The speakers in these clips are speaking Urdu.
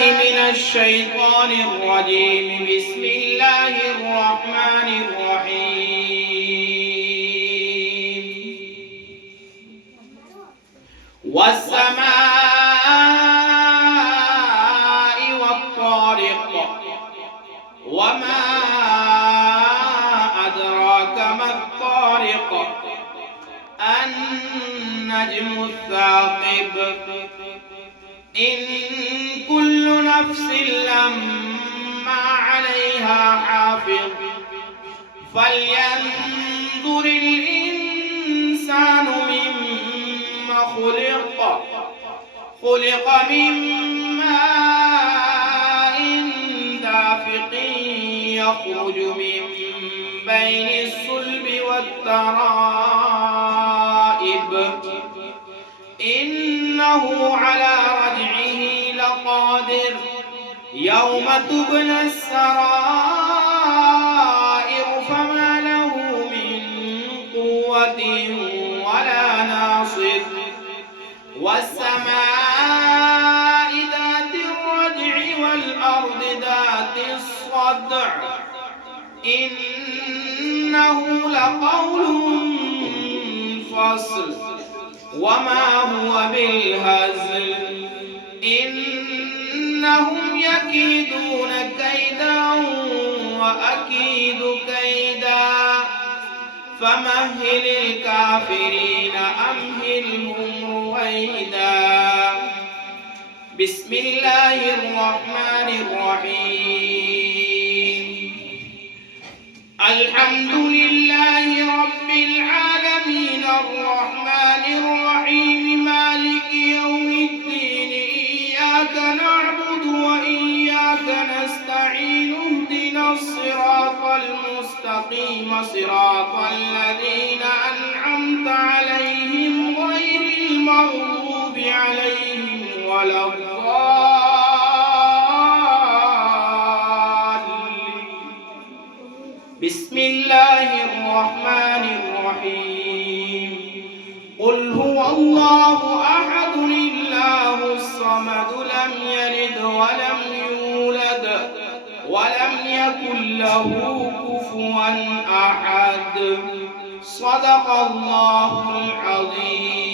من الشيطان الرجيم. بسم الله الرحمن الرحيم. والسماء والطارق وما أدراك ما الطارق النجم الثاقب إن كل نفس لما عليها حافظ فلينظر الإنسان مما خلق من ماء دافق يخرج من بين الصلب والترائب إنه على رجعه لقادر يوم تبلى السرائر فما له من قوة ولا ناصر. والسماء ذات الرجع والأرض ذات الصدع إنه لقول فصل وما هو بالهزل إنهم يكيدون كيدا وأكيد كيدا فمهل الكافرين أمهلهم رويدا. بسم الله الرحمن الرحيم. الحمد لله رب العالمين الرحمن الرحيم مالك يوم الدين إياك نعبد وإياك نستعين اهدنا الصراط المستقيم صراط الذين أنعمت عليهم غير المغضوب عليهم ولا الضالين. بسم الله الرحمن الرحيم. قل هو الله أحد الله الصمد لم يلد ولم يولد ولم يكن له كفوا أحد. صدق الله العظيم.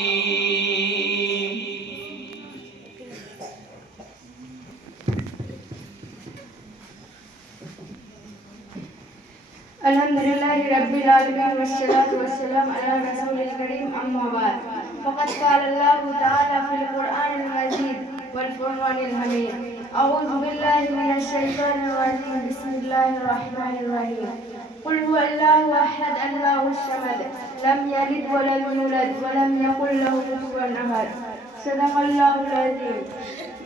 الحمد لله رب العالمين والصلاة والسلام على رسول الكريم أما بعد فقد قال الله تعالى في القرآن المجيد والفرقان الحميد أعوذ بالله من الشيطان الرجيم بسم الله الرحمن الرحيم. قل هو الله أحد الله الصمد لم يلد ولم يولد ولم يكن له كفوا أحد. صدق الله العظيم.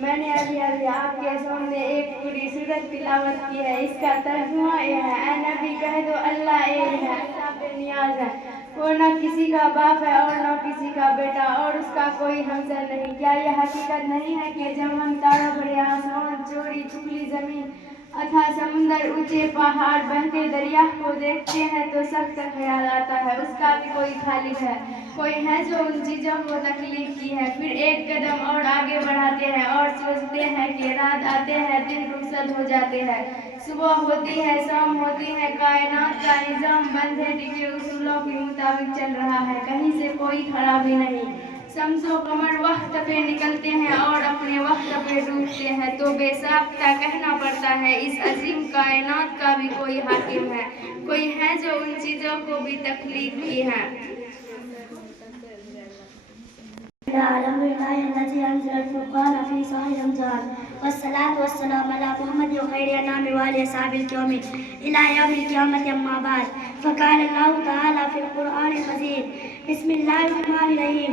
میں نے ابھی آپ کے سامنے ایک پوری سورت تلاوت کی ہے. اس کا ترجمہ یہ ہے: اے نبی کہہ دو اللہ ایک ہے، اللہ بے نیاز ہے، وہ نہ کسی کا باپ ہے اور نہ کسی کا بیٹا اور اس کا کوئی ہمسر نہیں. کیا یہ حقیقت نہیں ہے کہ جب ہم تارا بھرے آسمان، چوڑی چکلی زمین، اتھا سمندر، اونچے پہاڑ، بہتے دریا کو دیکھتے ہیں تو سخت خیال آتا ہے اس کا بھی کوئی خالق ہے، کوئی ہے جو ان چیزوں کو تخلیق کی ہے. پھر ایک قدم اور آگے بڑھاتے ہیں اور سوچتے ہیں کہ رات آتے ہیں، دن رخصت ہو جاتے ہیں، صبح ہوتی ہے، شام ہوتی ہے. کائنات کا نظام بندھے ٹکے اصولوں کے مطابق چل رہا ہے، کہیں سے کوئی خرابی نہیں. شمس و قمر وقت پہ نکلتے ہیں اور اپنے وقت پہ ڈوبتے ہیں تو بے ساختہ کہنا پڑتا ہے اس عظیم کائنات کا بھی کوئی حاکم ہے، کوئی ہے جو ان چیزوں کو بھی تخلیق کی ہے. الحمد لله الذي أنزل الفرقان في شهر رمضان والصلاة والسلام على محمد وخير الأنام وآله وصحبه الكرام إلى يوم القيامة. أما بعد فقال الله تعالى في القرآن المجيد: بسم الله الرحمن الرحيم.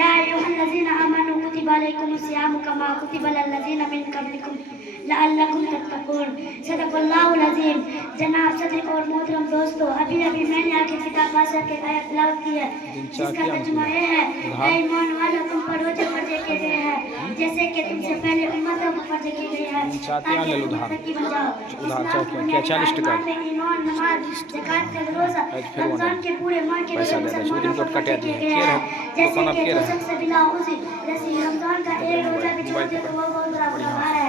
يا أيها الذين آمنوا كتب عليكم الصيام كما كتب على الذين من قبلكم لعلكم تتقون. صدق اللہ العظیم. جناب صدر اور محترم دوستو، ابھی میں نے آپ کی کتاب بادشاہ کے آیت تلاوت کی ہے جس کا ترجمہ یہ ہے: اے ایمان والو، تم پر روزے فرض کیے گئے ہیں جیسے کہ تم سے پہلے امتوں کو فرض کیے گئے ہیں تاکہ تم متقی بن جاؤ. اسلام کی بنیاد ایمان، نماز، زکات کا روزہ رمضان کے پورے ماہ کے لیے مسلمانوں کو فرض کیے گئے ہیں جیسے کہ دو شخص بلا عذر، جیسے رمضان کا ایک روزہ بھی چھوڑ دے تو وہ بہت بڑا گناہ ہے.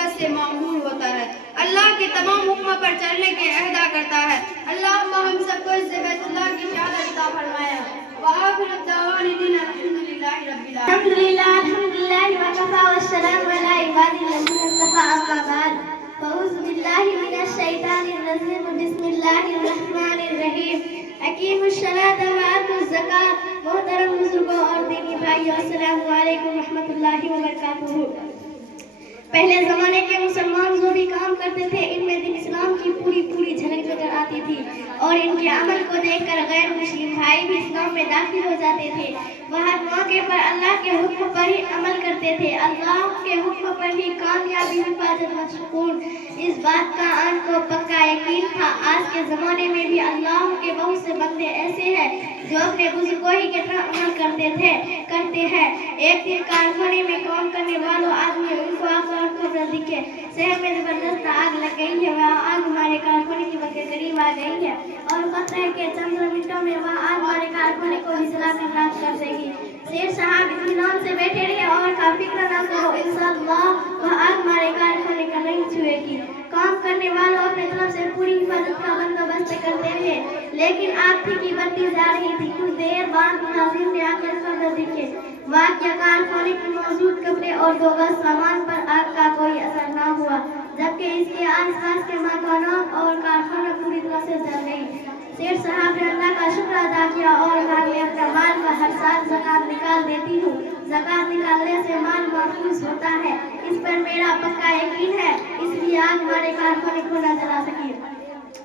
محبت سے معمور ہوتا ہے، اللہ کے تمام حکموں پر چلنے کے عہدہ کرتا ہے۔ اللہم ہم سب کو اس بیت اللہ کی شہادت عطا فرمائے۔ وآخر الدعوانا الحمدللہ رب العالمین۔ الحمدللہ وکفی والسلام علی عبادہ الذین اصطفی اما بعد۔ اعوذ باللہ من الشیطان الرجیم، بسم اللہ الرحمن الرحیم۔ اقیموا الصلاۃ وآتوا الزکاۃ۔ محترم بزرگوں اور دینی بھائیوں، السلام علیکم ورحمۃ اللہ وبرکاتہ۔ پہلے زمانے کے مسلمان جو بھی کام کرتے تھے ان میں دین اسلام کی پوری جھلک نظر آتی تھی، اور ان کے عمل کو دیکھ کر غیر مسلم بھائی بھی اسلام میں داخل ہو جاتے تھے۔ وہ ہر موقع پر اللہ کے حکم پر ہی عمل کرتے تھے، اللہ کے حکم پر ہی کامیابی، حفاظت و سکون، اس بات کا ان کو پکا یقین تھا۔ آج کے زمانے میں بھی اللہ کے بہت سے بندے ایسے ہیں جو اپنے بزرگوں ہی کی طرح عمل کرتے ہیں۔ ایک دن کارخانے میں کام کرنے والوں آدمی ان کو خبر دی کہ شہر میں زبردست آگ لگ گئی ہے، وہ آگ ہمارے کارخانے کے قریب آ گئی ہے اور خطرہ ہے کہ چند منٹوں میں وہ آگ ہمارے کارخانے کو بھی جلا کر راکھ کر دے گی۔ شیر صاحب اطمینان سے بیٹھے رہے اور کہا فکر نہ کرو، انشاءاللہ وہ آگ ہمارے کارخانے کا نہیں چھوئے گی۔ کام کرنے والوں اپنی طرف سے پوری حفاظت کا بندوبست کرتے رہے، لیکن آگ پھیکی بڑھتی جا رہی تھی۔ کچھ دیر بعد ملازم نے آ کر خبر دی کہ واقعہ کارخانے میں موجود کپڑے اور 2 گز سامان پر آگ کا کوئی اثر نہ ہوا، جبکہ اس کے آس پاس کے مکانات اور کارخانہ پوری طرح سے جل گئی۔ شیر صاحب نے اللہ کا شکر ادا کیا اور کہا میں اپنے مال کا ہر سال زکوٰۃ نکال دیتی ہوں، زکوٰۃ نکالنے سے مال محفوظ ہوتا ہے، اس پر میرا پکا یقین ہے، اس لیے آگ ہمارے کارخانے کو نہ جلا سکی۔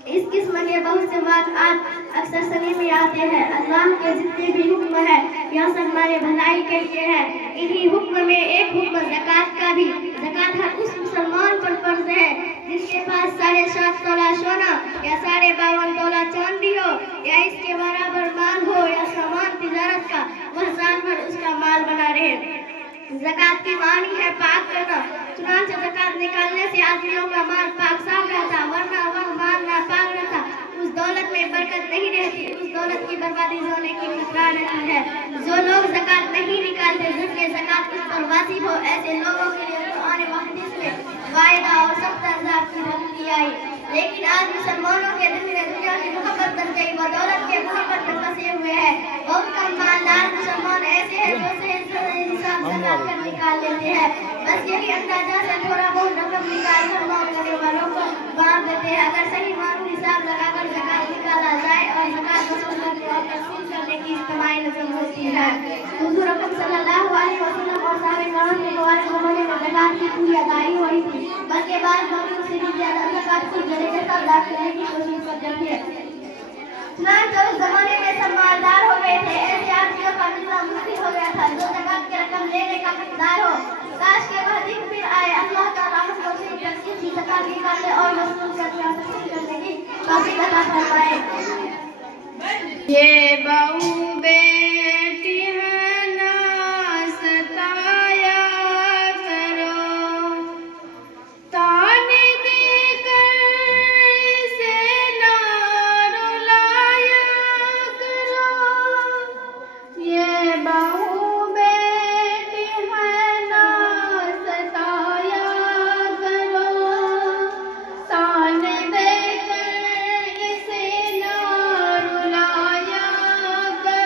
اس قسم کے بہت سے واقعات اکثر سننے میں آتے ہیں۔ اللہ کے جتنے بھی حکم ہیں یہ سب ہمارے بھلائی کے لیے ہے۔ انہی حکم میں ایک حکم زکوٰۃ کا بھی۔ زکوٰۃ ہر اس مسلمان پر فرض ہے جس کے پاس 7.5 تولہ سونا یا 52.5 تولہ چاندی ہو، یا اس کے برابر مال ہو، یا سامان تجارت کا، وہ سال بھر اس کا مال بنا رہے۔ زکوٰۃ کی معنی ہے پاک کرنا، چنانچہ زکوٰۃ نکالنے سے آدمیوں کا مال پاک صاف رہتا، ورنہ وہ مال ناپاک رہتا، اس دولت میں برکت نہیں رہتی، اس دولت کی بربادی ہونے کی خطرہ رہتی ہے۔ جو لوگ زکوٰۃ نہیں نکالتے جبکہ زکوٰۃ اس پر واجب ہو، ایسے لوگوں کے لیے قرآن و حدیث میں وعدہ اور سخت عذاب کی دھمکی آئی، لیکن آج مسلمانوں کے دل میں دنیا کی محبت بن گئی، وہ دولت کے محبت میں پھنسے ہوئے ہیں۔ بہت کم مالدار مسلمان ایسے ہیں جو صحیح حساب زکوٰۃ کر نکال لیتے ہیں، بس یہی اندازہ سے تھوڑا بہت رقم نکال کر مال کرنے والوں کو بانٹ دیتے ہیں۔ اگر صحیح معلوم حساب لگا کر زکوٰۃ نکالا جائے اور زکوٰۃ وصول کرنے اور تقسیم کرنے کی اجتماعی نظم ہوتی ہے۔ حضور اکرم صلی اللہ علیہ وسلم اور صحابہ کرام کے مبارک زمانے میں زکوٰۃ کی پوری ادائیگی ہوئی تھی، بلکہ بعض لوگوں سے بھی زیادہ زکوٰۃ خود گلے کے ساتھ ادا کرنے کی کوشش کرتے تھے۔ چنانچہ اس زمانے میں سب مالدار ہو گئے تھے، ایسے آدمیوں کا ملنا مشکل ہو گیا تھا جو زکوٰۃ کی رقم لینے کا حقدار ہو۔ کاش کہ وہ دن پھر آئے، اللہ تعالیٰ ہم کو صرف تقسیم کی زکوٰۃ نکالنے اور وصول کرنے اور تقسیم کرنے کی توفیق عطا فرمائے۔ یہ بہو بیٹی ہے نا ستایا کرو، تانے دے کر اسے نہ رلایا کرو۔ یہ بہو بیٹی ہے نا ستایا کرو، تانے دے کر اسے نہ رلایا کرو۔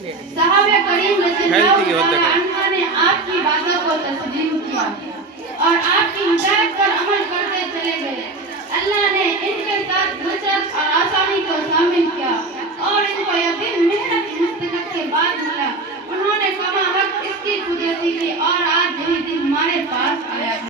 صحابہ کریم رضی اللہ عنہ